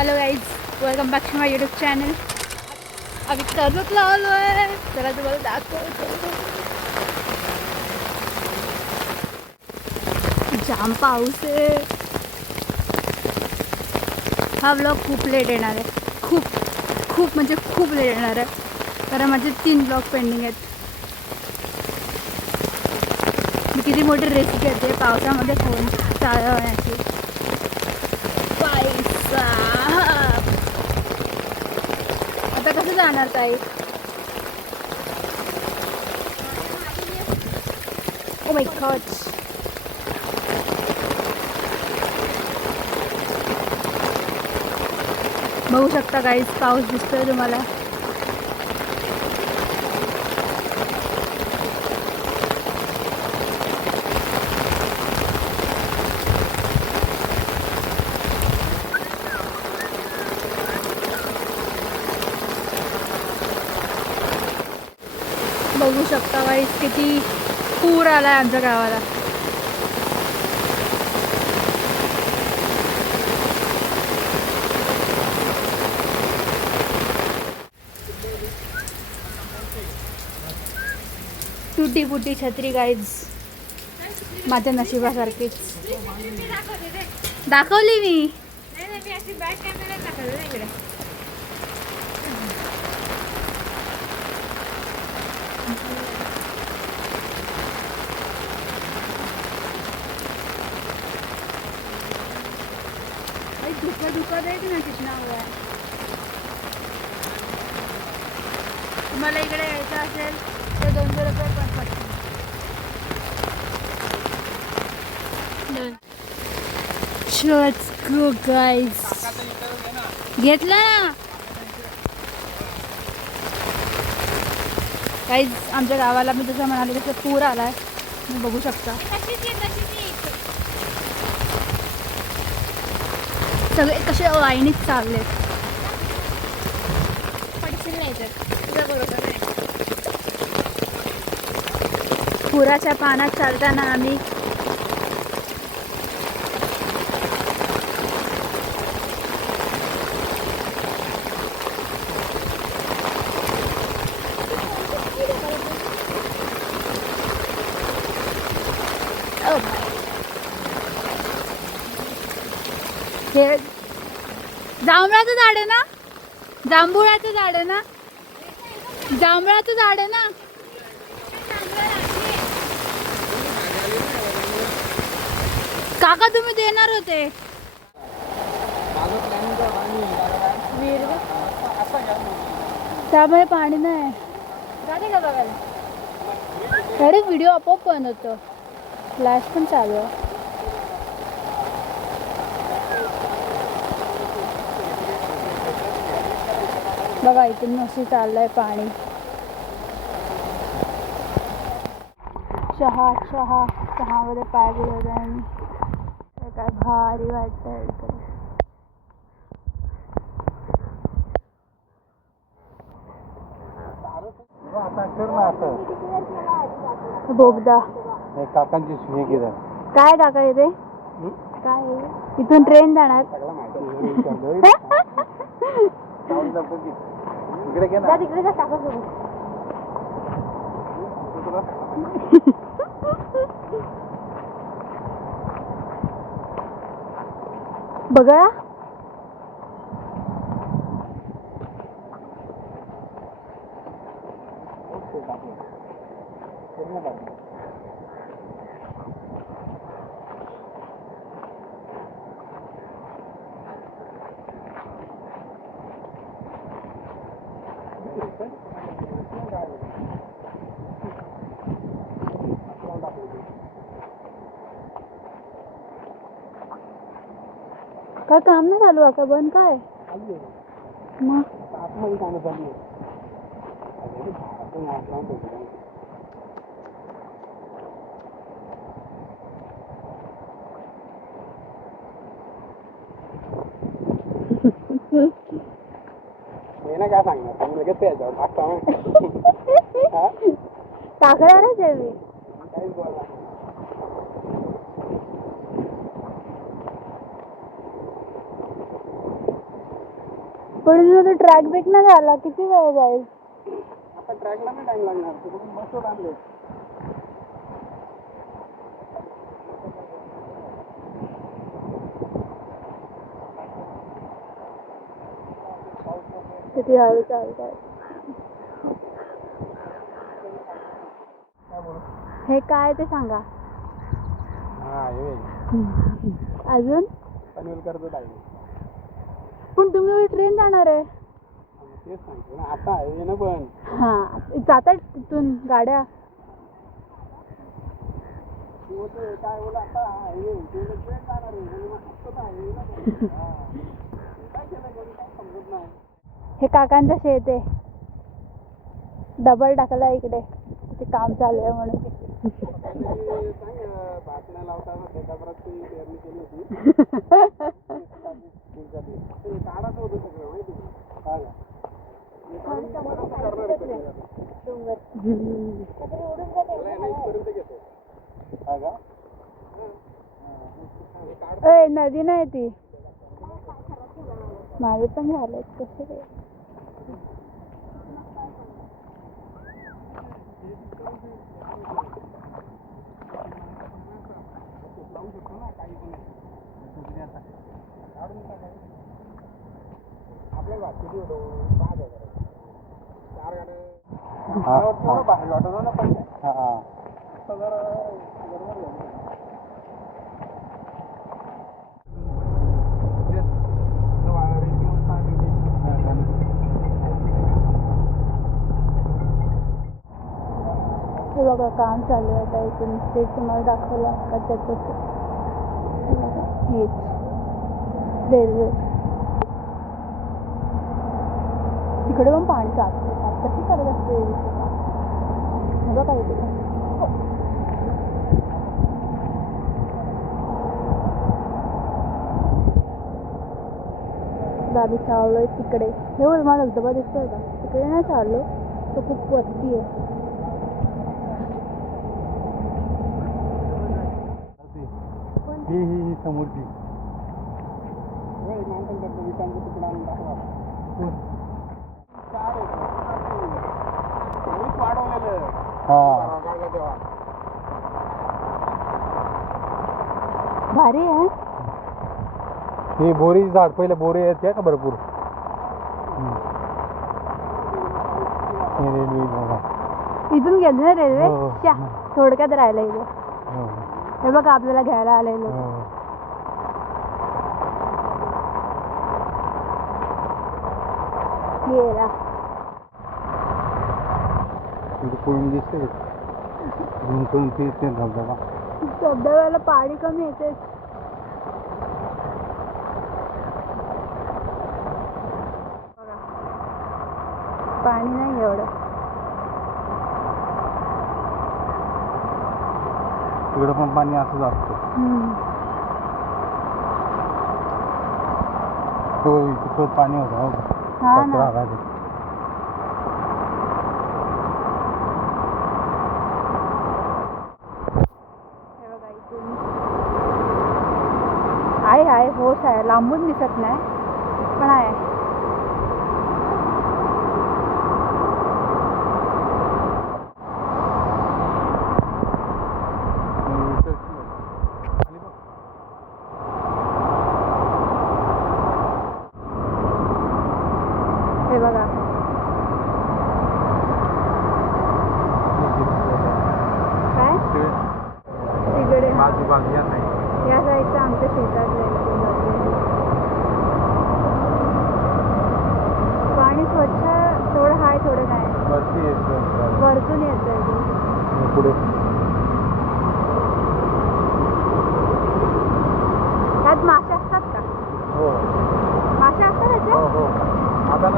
Hello guys, welcome back to my YouTube channel. आम्ही कर्जतला आलो आहे. चला तुम्हाला दाखवतो. जाम पाऊस आहे. हा व्लॉग खूप लेट येणार आहे. खूप म्हणजे खूप लेट येणार आहे. कारण माझे 3 व्लॉग पेंडिंग आहेत. मी किती मोठी रिस्क घेते पावसामध्ये फोन चालवण्याची. पैसा आता कसं जाणार ताई? Oh my God. बघू शकता गाईज, पाऊस दिसतोय तुम्हाला. बघू शकता गाईज, किती पूर आलाय आमच्या गावाला. तुटी फुटी छत्री गाईज, माझ्या नशिबासारखीच. दाखवली मी. दुखा देख ना कितना हुआ है. तुम्हाला इकडे यायचं असेल तर 200 रुपये पण पडतील. Let's go guys. घेतला ना गाईज. आमच्या गावाला मी जसं म्हणाले तसं पूर आलाय. तुम्ही बघू शकता. सगळे कसे लाईनीत चालले. पुराच्या पाण्यात चालताना आम्ही हे जांभळाचं झाड आहे ना, जांभुळाचं झाड आहे ना, जांभळाचं झाड आहे ना. काका तुम्ही देणार होते. त्यामुळे पाणी नाही. अरे व्हिडिओ आपोआप बंद होतो. फ्लॅश पण चालू आहे. बघा इथून अशी चाललंय पाणी. चहामध्ये पाय बुडवत आहे मी. काय भारी वाटतंय इकडे. बोगदा काकांची सुने केलं. काय टाका इथे. काय इथून ट्रेन जाणार. तिकडे जा काका सोबत. बघा काय काम नाही चालू आहे का? बंद काय मग? काय सांगणार लगेच त्याच्यावर टाकणारच आहे मी. काहीच बोला. पण तुझा ट्रॅक ब्रेक नाही झाला, किती वेळ जाईल? आता ट्रॅकला नाही टाइम लागणार, तिकडून बसवर आणले. किती हळू चालत आहे. हे काय ते सांगा. हा हे अजून पनवेलकरचं आहे. पण तुम्ही ट्रेन जाणार आहे. तेच सांगतो ना, आता आहे ना पण. हा जातात तिथून गाड्या. काय बोला आता आहे ट्रेन जाणार आहे काय केलं काय समजत नाही. हे काकांचं शेत आहे, डबल टाकला इकडे, ते काम चालू आहे म्हणून. भात लावता शेतावरच पेरणी केली होती. काढायचं होतं सगळं माहिती का? नदी नाही ती, मागे पण झालंय कसे काय. आपल्याला किती होतो 5,000 4 गाड्या बाहेर वाटत ना पहिले. हे बघा काम चालू आहे आता इथून, ते तुम्हाला दाखवलं का त्याचं. हेच रेल्वे, तिकडे पण पाणी साचतं, कशी करत असते हे बघा इथे. दादी चाललोय तिकडे, हे बघ मला धबधबा दिसतोय का, तिकडे नाही चाललो, तो खूप वरती आहे. ही समोरची विटांचं तुकडा आणून टाकला. वाढवलेलं भारी आहे. हे बोरी झाड पहिले बोरे आहेत का भरपूर. इथून गेली ना रेल्वे, थोडक्यात राहिलं इथे. हे बघा आपल्याला घ्यायला आलेलो. गेला दिसते धबधबा. धबधब्याला पाणी कमी येते. पाणी नाही एवढं. तिकडं पण पाणी असंच असतं. तो पाणी होतं. हा ना. आहे होश आहे, लांबून दिसत नाही पण आहे. हे बघा काय तिकडे या साईडचं आमच्या शेतात पाणी स्वच्छ, थोडं हाय थोडं नाही, वरतून येतंय पुढे. त्यात मासे असतात का? हो मासे असतात त्याच्यात? हो हो आता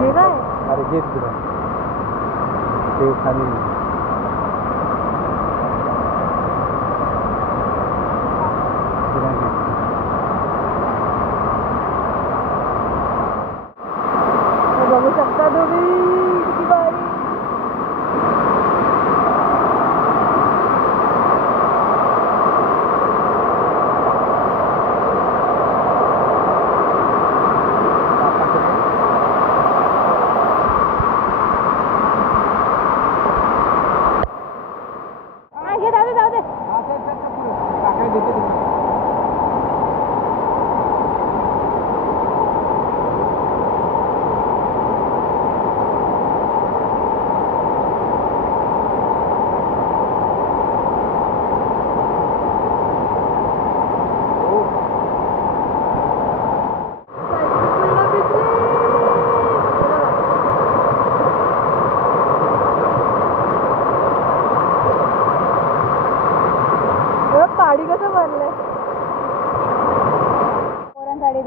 हे काय? अरे घेत ते खाली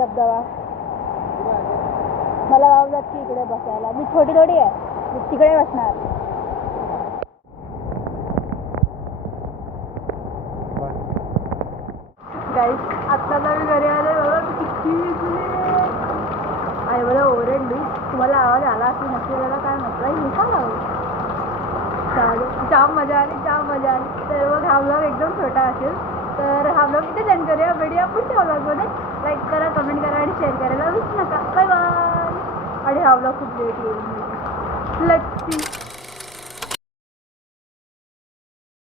धबधबा. मला लावतात की इकडे बसायला. मी छोटी थोडी आहे, मी तिकडे बसणार. गाईस आत्ता मी घरी आले बघा किती विजले. आई मला ओरडली. तुम्हाला आवाज आला असेल नक्की बघा काय म्हटलं हे सांगा. चालेल, जाम मजा आली, जाम मजा आली. तर मग हा ब्लॉग एकदम छोटा असेल. तर हा ब्लॉग इथे सेंड करूया. व्हिडिओ पुढच्या ब्लॉगमध्ये लाईक करा, कमेंट करा आणि शेअर करायला विसरू नका. Bye bye. आणि हा ब्लॉग खूप लेट येईल. Let's C.